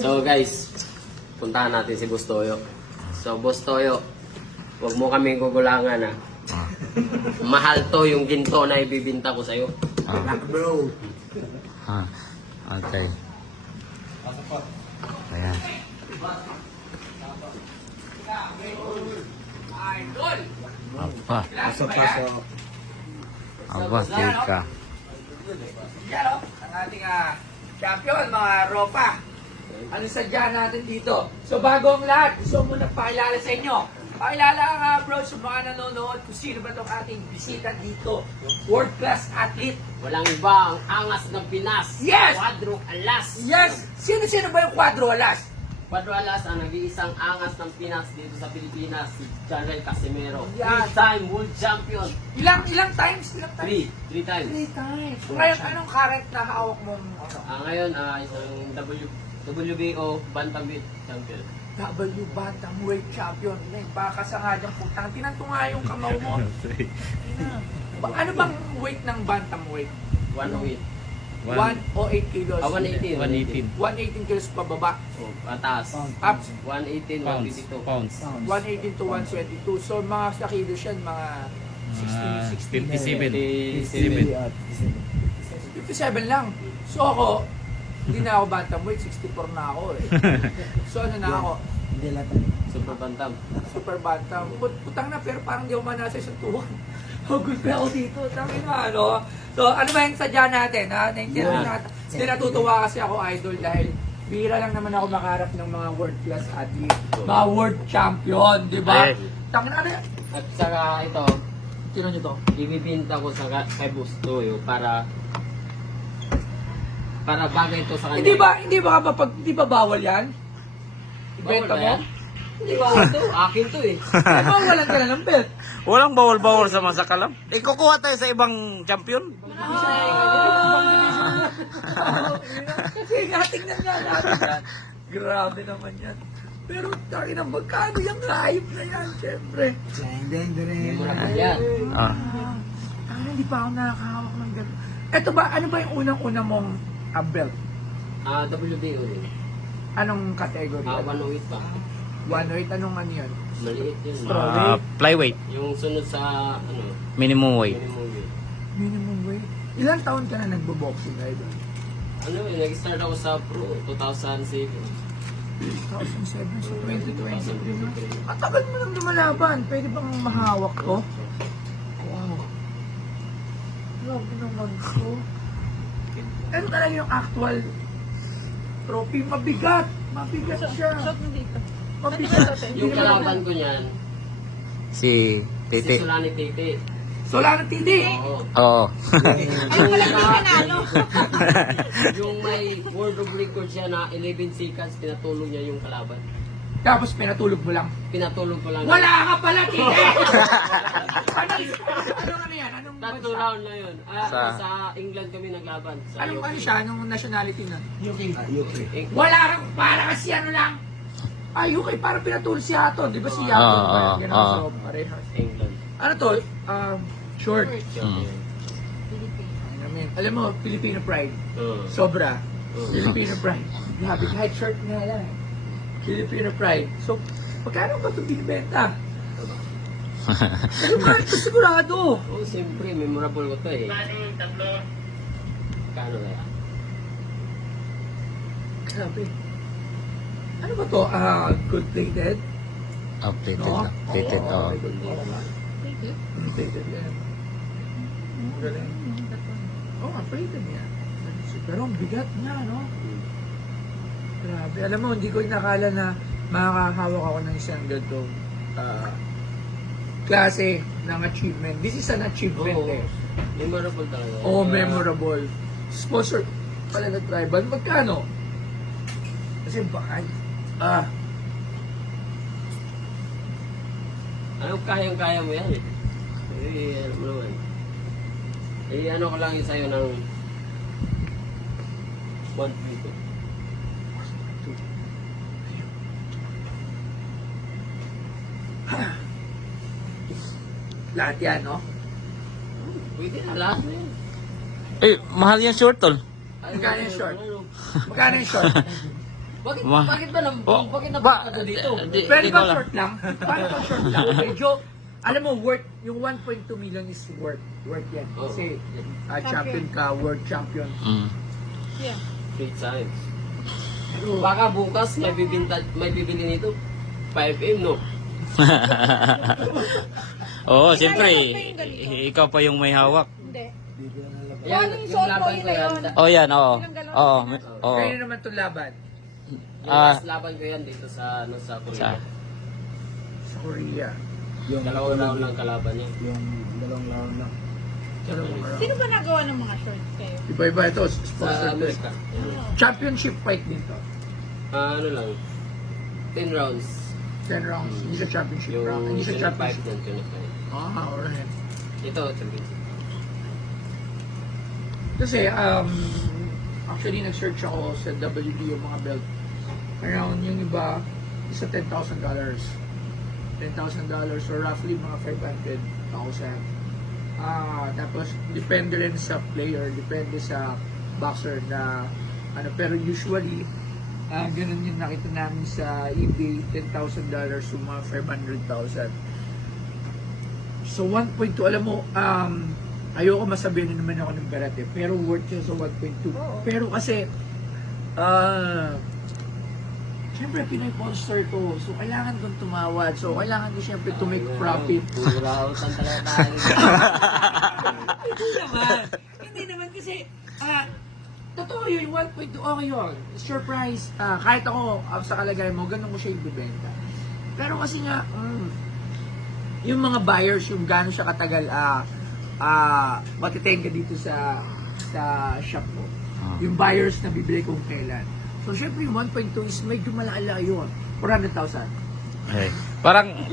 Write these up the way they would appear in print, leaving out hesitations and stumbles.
So guys, puntahan natin si Boss Toyo. So Boss Toyo, huwag mo kaming gugulangan ha. Mahal to yung ginto na ibibinta ko sa'yo. Bro. Okay. Ayan. Apa? Pasok. Aba, tika. Yan o, ang ating champion, mga ropa. Ano sadya natin dito? So bago ang lahat, gusto mo muna pakilala sa inyo. Pakilala nga bro sa mga nanonood kung sino ba itong ating bisita dito. World class athlete. Walang iba ang angas ng Pinas. Yes! Cuadro Alas. Yes! Sino-sino ba yung Cuadro Alas? Cuadro Alas ang nag-iisang angas ng Pinas dito sa Pilipinas, si Janel Casimero. Yan. 3-time world champion. Ilang times? Ilang times? 3 times. 3 times. Ngayon, anong current na hawak mong Ngayon, isang WBO Bantamweight champion. W Bantamweight champion? Baka sa nga diyang putang. Tinanto nga yung kamao mo. Ano bang weight ng Bantamweight? 108. 108 kilos. 118. 118 kilos pababa. Oh, pataas. Up 118, 122. Pounds. 118 to 122. So mga sa kilos yan, mga 60, 57. 57 lang. So ako, hindi na ako bantamweight, 64 na ako eh. So ano na ako? Hindi lahat. Super bantam. Super bantam. Putang na, pero parang di ako manasa isang tuwan. Hugod pa ako dito. Tangin na ano. So ano ba yung sadya natin? Ha? Natutuwa kasi ako idol dahil bihira lang naman ako makaharap ng mga world class athlete. Mga world champion, di ba? Ay. Tangin na rin. At saka ito, Sino nyo to? ibibinta ko sa kay Boss Toyo para bagay ito sa kanya. Hindi ba bawal yan? Ibenta Bawal ba mo? yan? Hindi bawal to. Akin to eh. Ay, bawalan ka na ng belt. Walang bawal-bawal sa masakalam. Kukuha tayo sa ibang champion. Kasi nga, tingnan nga natin yan. Grabe naman yan. Pero tayo na magkano yung hype na yan, syempre. Memorable yan. Hindi pa ako nakakahawak ng gano'n. Eto ba, ano ba yung unang-una mong belt? WBO rin. Anong category? 108 pa. 108, anong ano yun? Maliit yun. Flyweight. Yung sunod sa Minimum weight. minimum weight. Minimum weight. Ilang taon ka na nagbo-boxing, idol? Nag-start ako sa pro 2007. 2007, so 2023 na. Ang tagal mo lang lumalaban. Pwede bang mahawak ko? Wow. Grabe naman ko. Ano talaga yung actual trophy? Mabigat! Mabigat siya. Mabigat. Yung kalaban ko niyan, Si si Titi. Solani Titi. Solano Titi! Oo. Oo. Yung may world of record siya na 11 seconds, pinatulog niya yung kalaban. Tapos pinatulog mo lang. Pinatulog ko lang. Wala ka pala, Titi! Anong ano yan? Anong Tatlo bansa? round na yun. Sa- Sa England kami naglaban. Sa Anong UK. ano siya? Anong nationality na? UK. Wala kang para kasi ano lang. UK, parang pinatulog si Hato. Di ba si Hato? Oo, Ganun, oo. so parehas. England. Ano to? Short. Mm. Alam mo, Filipino pride. Oo. Sobra. Oo. Filipino pride. Grabe, kahit short nga lang. Filipino pride. So, magkano ba ito binibenta? Kasi kahit ko sigurado. Oo, siyempre, memorable ko to eh. Kano kaya? Grabe. Ano ba to? Good plated? Updated No? lang. Updated, oo. Plated yan. Galing. Oo, plated yan. Pero ang bigat niya, no? Grabe. Alam mo, hindi ko inakala na makakahawak ako ng isang ganitong klase ng achievement. This is an achievement Oo. eh. Memorable talaga. Oo, memorable. Sponsor pala na tribal. Magkano? Kasi baka, Ano kayang-kaya mo yan eh. Ano mo naman. Ano ko lang yun sa'yo ng 1.2. lahat yan, no? Pwede na lahat na yun. Eh, mahal yan short tol. Magkano yung short? Magkano yung short? Bakit, Ma- bakit ba nang, Oh, bakit ba- napunta dito? Pwede Di ko ba alam. short lang? Paano pag short lang? Medyo, alam mo, worth, yung 1.2 million is worth yan. Oo. Kasi, champion ka, world champion. Mm. Yeah. Great science. Baka bukas may bibili nito. 5M, no? Oo, siyempre, Kaya lang kayo ganito. ikaw pa yung may hawak. Hindi. Yan, Ano yung yung solo laban yun ko na yan. yun? Oh, yan, oo. Ilang galon? Oo, oo. Kaya naman itong laban Yung Ah. last laban ko yan dito sa, ano, sa Korea. Sa- sa Korea. Yung Dalawang round lang kalaban niya. Yung dalawang round na. Sino ba nagawa ng mga shorts kayo? Iba-iba ito, Sa sponsor to. Amerika. Championship fight dito. Ano lang, 10 rounds. 10 rounds. Hindi siya championship Yung round. Hindi siya 25 championship. doon, 25. Alright. Ito, championship. Kasi, actually, nag-search ako sa WBO mga belt. Around yung iba, isa $10,000. $10,000 or roughly mga 500,000. Tapos, depende rin sa player, depende sa boxer na ano, pero usually, ganun yung nakita namin sa eBay, $10,000 to mga 500,000. So 1.2, alam mo, ayoko masabihin na naman ako ng berat eh, pero worth yun sa 1.2. Pero kasi, syempre Pinoy Monster to, so kailangan kong tumawad, so kailangan ko syempre to make profit. Puro utang talaga tayo. Hindi naman kasi, totoo yun, 1.2, okay yun. Surprise, kahit ako, sa kalagay mo, ganun ko siya ibibenta. Pero kasi nga, yung mga buyers, yung gano'n siya katagal, matiteng ka dito sa shop ko. Yung buyers na bibili kung kailan. So, syempre, yung 1.2 is medyo malaki yun. 400,000. Okay.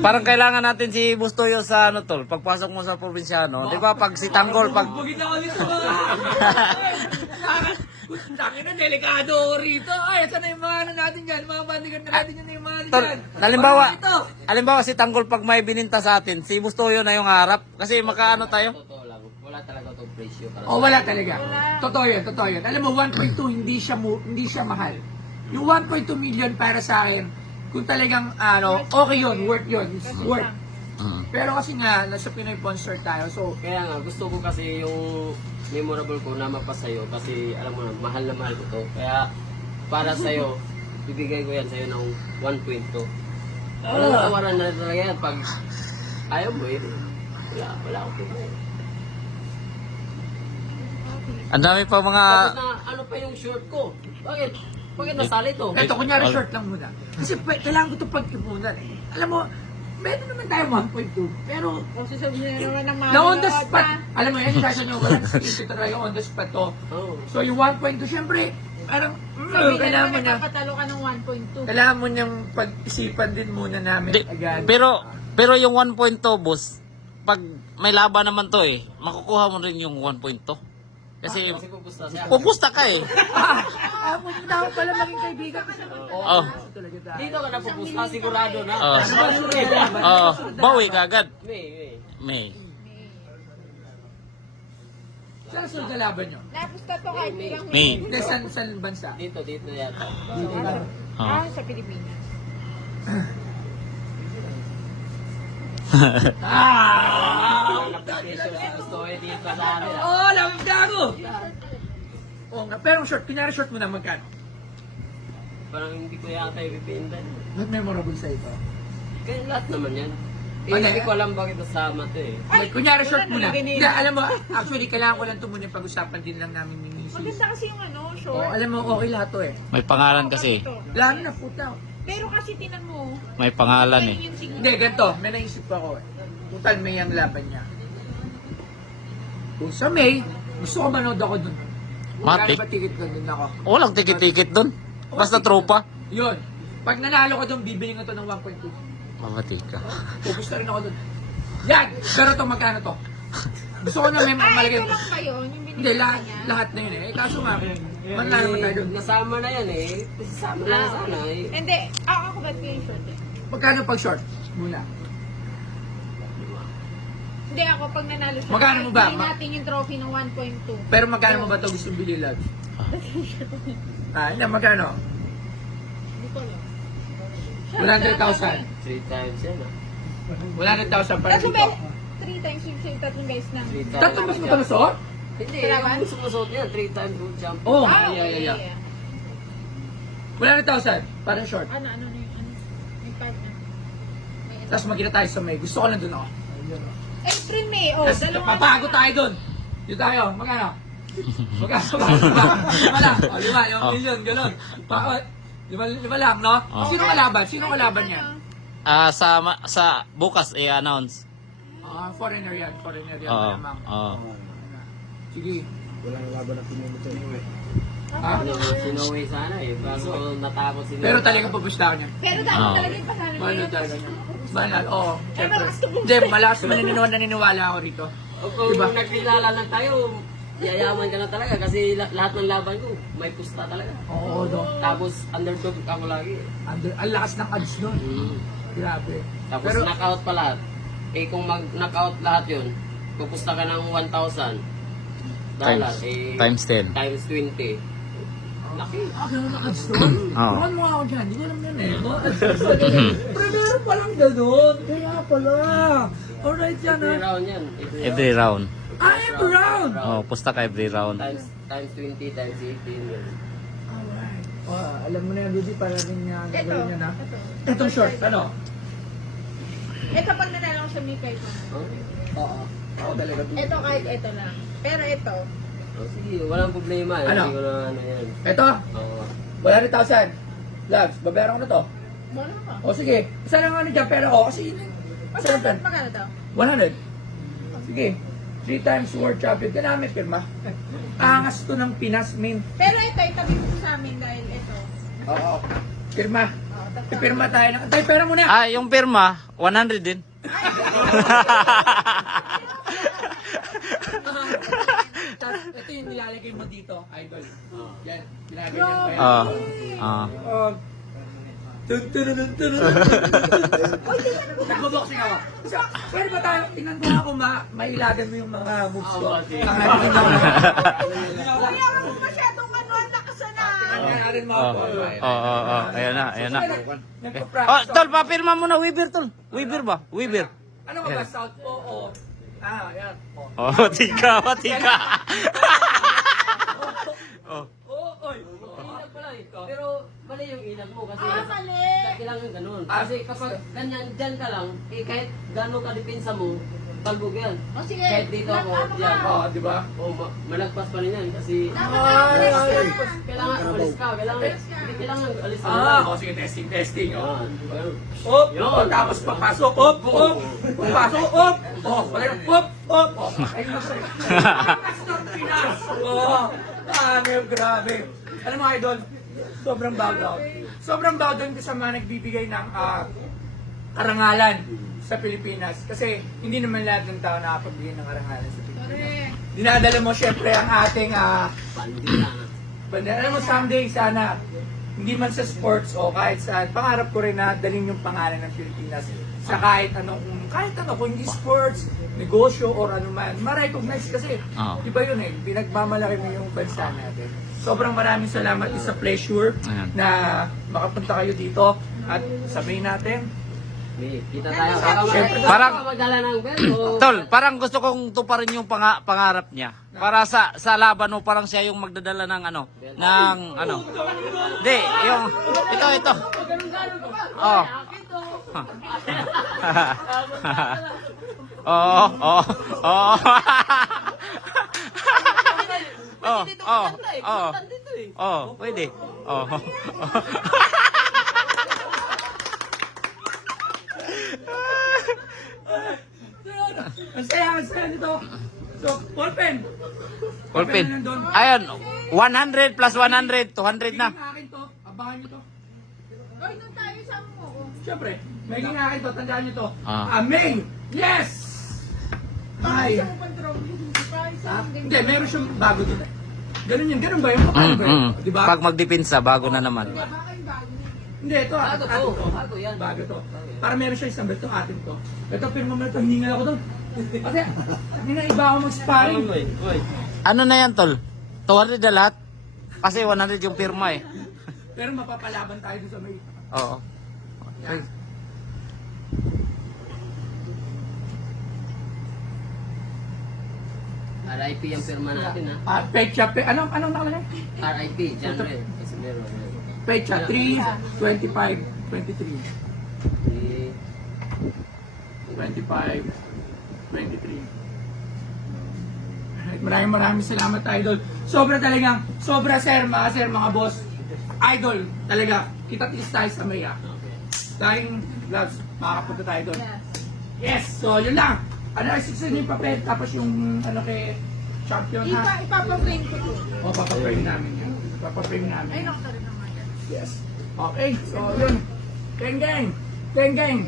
Parang kailangan natin si Bustoyo sa ano tol, pagpasok mo sa probinsyano, 'di ba? Pag si Tanggol pag Bugin ako dito mga. Taki na, delikado rito. Ay, saan na yung mga ano natin dyan? Mga bandigan na natin yun yung mga ano tol, dyan. halimbawa si Tanggol pag may bininta sa atin, si Bustoyo na yung harap kasi makaano tayo. Totoo lang, wala talaga itong presyo. Para Oh, wala talaga. Totoo yun. Alam mo, 1.2 hindi siya mahal. Yung 1.2 million para sa akin, kung talagang okay yun, worth yun. It's worth. Pero kasi nga, nasa Pinoy Monster tayo, so Kaya nga, gusto ko kasi yung memorable ko na mapasayo kasi alam mo na, mahal na mahal ko to. Kaya para sa'yo, bibigay ko yan sa'yo ng 1.2. Walang tawaran na talaga yan. Pag ayaw mo eh, wala akong problema. Ang dami pa mga Tapos na, ano pa yung short ko? Bakit? Bakit nasali to? eto, kunyari short lang muna. Kasi kailangan ko ito pag-ipunan eh. Alam mo, meron naman tayo 1.2, pero O sasabihin na naman ng mga na on the nanonood spot, na. alam mo yan, sabi nyo, walang ito talaga on the spot to. Oh. So yung 1.2, syempre, parang, Sabihin kailangan mo na na, nakapatalo ka ng 1.2. kailangan mo niyang pag-isipan din muna namin Di- agad. pero yung 1.2 boss, pag may laban naman to eh, makukuha mo rin yung 1.2. Kasi Kasi pupusta siya. pupusta ka eh. Pwede na ako pala maging kaibigan. Oh. Talaga tayo. Dito ka na pupusta, sigurado na. Oh. Ano ba sunod na laban? Oh, bawi ka agad. May. May. Saan sunod na laban nyo? Napusta to kahit ilang May. Hindi, saan bansa? Dito yata. Oh. sa Pilipinas. Ang application sa gusto eh dito sa amin. Oh, lamang gago! Oo nga, pero short, kunyari short mo na magkano? Parang hindi ko yata ibibinda. Not memorable sa ito. Kaya lahat naman yan. Eh, Ano hindi yan? ko alam bakit nasama to eh. Ay, kunyari short mo na. talaga nila. Hindi, alam mo, actually, kailangan ko lang ito muna pag-usapan din lang namin ni Mrs. Maganda kasi yung Oh, short. alam mo, okay lahat to eh. May pangalan kasi. Lalo na puta. Pero kasi tinan mo, May pangalan eh. yung siguro. Hindi, ganito, may naisip ako eh. Total May ang laban niya. Kung sa May, gusto ko manood ako dun. Matik. Magkano ba ticket dun ako? Walang tikit-tikit doon. Basta tropa. Yun. Pag nanalo ko dun, bibili ko to ng 1.2. Mamati ka. Pupusta rin ako dun. Yan! Pero to magkano to? Gusto ko na may malagay. Ito lang ba yun? Yung Hindi, binigay lahat, niya? lahat na yun eh. Kaso nga, manlaro mo tayo dun. Nasama na yan eh. Nasama na sana eh. Hindi, ako ba't ko yung short eh? Magkano pag short? Muna. Hindi ako, pag nanalo siya, Magkano mo ba? bili natin yung trophy ng 1.2. Pero magkano mo ba ito gusto bili, love? Hindi, magkano? 100,000. 3 times yan ah. 100,000 para Tatlo dito. beses. 3 times yung same tatlong guys na. 3 times. Tatlong mas matalasot? Hindi, Kailangan? yung gusto mo suot niya, 3 times root jump. Oh, Ah, yeah. okay. 100,000 para short. Ano yung yung part na. May ito. Tapos magkita tayo sa May. Gusto ko lang doon ako. April, May. Oh, Tapos dalawang papago tayo doon. Yun tayo. Magkano? Lima lang. O, lima. Yung Oh. million, gano'n. Lima lang, no? Oh. Sino kalaban? Sino kalaban niya? Sa bukas i-announce. Foreigner yan. Foreigner yan. Oo. Malamang. Oo. Sige. Walang laban ng Pinito. Ha? Sinuwi sana eh, kaso natakot si Pero talagang pupustahan yan. Pero dapat Oo. talaga yung pasalo Mahal niya. talaga niya. Mahal, oo. Siyempre. malakas ka po. Hindi, malakas. Naniniwala ako rito. O kung Diba? nagkilala lang tayo, yayaman ka na talaga kasi lahat ng laban ko may pusta talaga. Oo, no. Tapos underdog ako lagi. Ang lakas ng odds nun. Grabe. Tapos Pero, knockout pa lahat. Eh kung mag-knockout lahat yun, pupusta ka ng $1,000. Times 10. Times 20. Laki. ganun ang odds nun. Oo. Tuwan mo ako dyan. Hindi ko alam yan eh. Pero meron palang ganun. Kaya pala. Alright yan Every ha. round yan. Every round. I'm round. Oh, pusta ka every round. Times 20, times 18. Yun. Alright. Alam mo na yan, Bibi. Para rin niya Ito. gagawin yan ha. Ito. Itong short. Ano? Ito pag nanalo ko sa May 5. Okay. Oo. Oo, talaga. Bibi. Ito kahit ito lang. Pero ito. Oh, sige, walang problema. Ano? Hindi ko na ano yan. Ito. Oo. 100,000. Labs, babayaran ko na to. Bono ka. O sige. Isa lang ano dyan, pero ako kasi yun. Masarap yan. Magkano to? 100. Sige. 3 times world champion ka namin, pirma. Angas to ng Pinas, min. Pero ito, itabi mo sa amin dahil ito. Oo. Pirma. Oh, tatlo. Pirma tayo. Tay, pera muna. Ah, yung pirma, 100 din. Tapos, ito yung nilalagay mo dito, idol. Yan. Ginagayan ko yan. Ah. Ah. Nagbo-boxing ako. So, pwede ba tayo, tingnan ko nga kung mailagan mo yung mga moves ko. Oo, sige. Ang ating Kaya ako masyadong ano, nakasanay. natin mga Oh. boy. Oh. Ayan na, ayan na. Nagpa-practice Oh, ako. tol, papirma mo na Weaver, tol. Weaver ba? Weaver. Ano ka ba, Southpaw o... yan. Oh. Oh, tika. Oh. Oy. Inag pala eh. Pero mali yung inag mo kasi Mali. kailangan ganun. Kasi kapag ganyan, dyan ka lang, eh kahit gano'n ka depensa mo, talbog yan. O sige, Kahit dito ako, ano ka? yan. Oh, di ba? O malagpas pa rin yan kasi kailangan umalis ka. Kailangan alis ka. Sige, testing. Yan. Op, Yun. tapos papasok, op, papasok, op, op. Ayun na sa'yo. Angas ng Pinas. Grabe. Alam mo, idol, sobrang bow down. Sobrang bow down ko sa mga nagbibigay ng karangalan sa Pilipinas. Kasi hindi naman lahat ng tao nakapagbigay ng karangalan sa Pilipinas. Correct. Dinadala mo syempre ang ating Bandila. alam mo, someday sana, hindi man sa sports o kahit saan, pangarap ko rin na dalhin yung pangalan ng Pilipinas sa kahit ano, kung hindi sports, negosyo, or ano man, ma-recognize kasi, Oo. di ba yun eh, pinagmamalaki mo yung bansa natin. Sobrang maraming salamat, it's a pleasure Ayan. na makapunta kayo dito at sabihin natin, Kita tayo. Siyempre, Parang- magdala ng bento. Tol, parang gusto kong tuparin yung pangarap niya. Para sa laban mo, parang siya yung magdadala ng ano, ng ano. Hindi, yung, ito. Oh. Oo. Oh, pwede. Oh. ang saya nito. So, ballpen. Ballpen. na nandun. Ayun, 100 plus 100, 200 na. Magiging akin to, abangan nyo to. Oy, doon tayo sa mo. Siyempre, magiging akin to, tandaan nyo to. Ah. Aming! Yes! Ay! Sa upang trophy. Hindi, meron siyang bago dito. Ganun ba yun? Paano ba yun? Di ba? Pag magdepensa, bago na naman. Hindi, ito. Bago to. atin Bago yan. Bago to. Para meron siya isang beto, atin to. Ito, pirma mo na ito, hiningal ako doon. Kasi, hindi na iba ako mag-sparring. Ano na yan, tol? 200 na lahat? Kasi 100 yung pirma eh. Pero mapapalaban tayo doon sa may... Oo. Okay. RIP yung firma natin ha. Pecha, anong nakalagay? RIP, genre. Kasi meron. Pecha 3, 25, 23. 25, 23. Alright, maraming salamat, Idol. Sobra talagang, sir, mga boss. Idol, talaga, kita-tis tayo sa Maya. Dahil vlogs, makakapunta tayo doon. Yes, so yun lang. Ano, isisin yung papel, tapos yung ano kay champion ha. Ipapa-frame ko to. O, papapray namin yun. Papapray namin. Ay, nakita rin naman yan. Yes. Okay, so yun. Geng, geng. Geng, geng.